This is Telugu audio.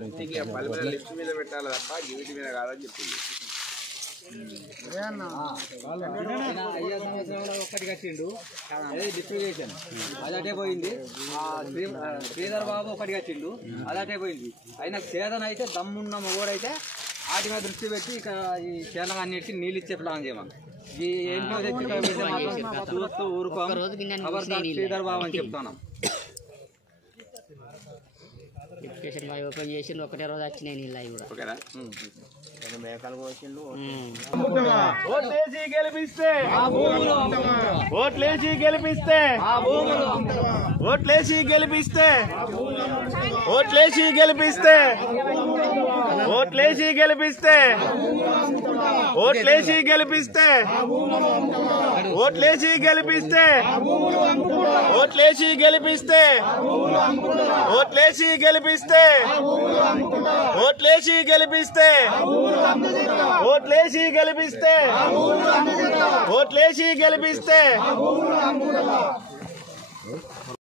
లిస్ట్ మీద పెట్టాలి తప్ప జీవితం మీద కాదని చెప్పింది. 5 సంవత్సరంలో ఒక్కటి కట్టిండు, అదే డిస్ట్రిబ్యూషన్ అదటే పోయింది. శ్రీధర్ బాబు ఒకటి కట్టిండు, అదటే పోయింది. అయినా సేదన అయితే దమ్మున్న మగోడైతే వాటి మీద దృష్టి పెట్టి ఇక ఈ చేనలు అన్నిటికీ నీళ్ళు ఇచ్చే ప్లాన్ చేయమని ఈ ఏంటో తెచ్చి చూస్తూ ఊరుకోం. శ్రీధర్ బాబు అని చెప్తున్నాం. డిప్యూటేషన్ బాయ్ ఓపెన్ చేసి ఒకటే రోజు వచ్చినాయి నీళ్ళు అవి కూడా. మేకలు కోసిండు. ఓట్లేసి గెలిపిస్తే ఓట్లేసి గెలిపిస్తే ఓట్లేసి గెలిపిస్తే ఓట్లేసి గెలిపిస్తే ఓట్లేసి గెలిపిస్తే ఓట్లేసి గెలిపిస్తే ఓట్లేసి గెలిపిస్తే ఓట్లేసి గెలిపిస్తే ఓట్లేసి గెలిపిస్తే ఓట్లేసి గెలిపిస్తే ఓట్లేసి గెలిపిస్తే ఓట్లేసి గెలిపిస్తే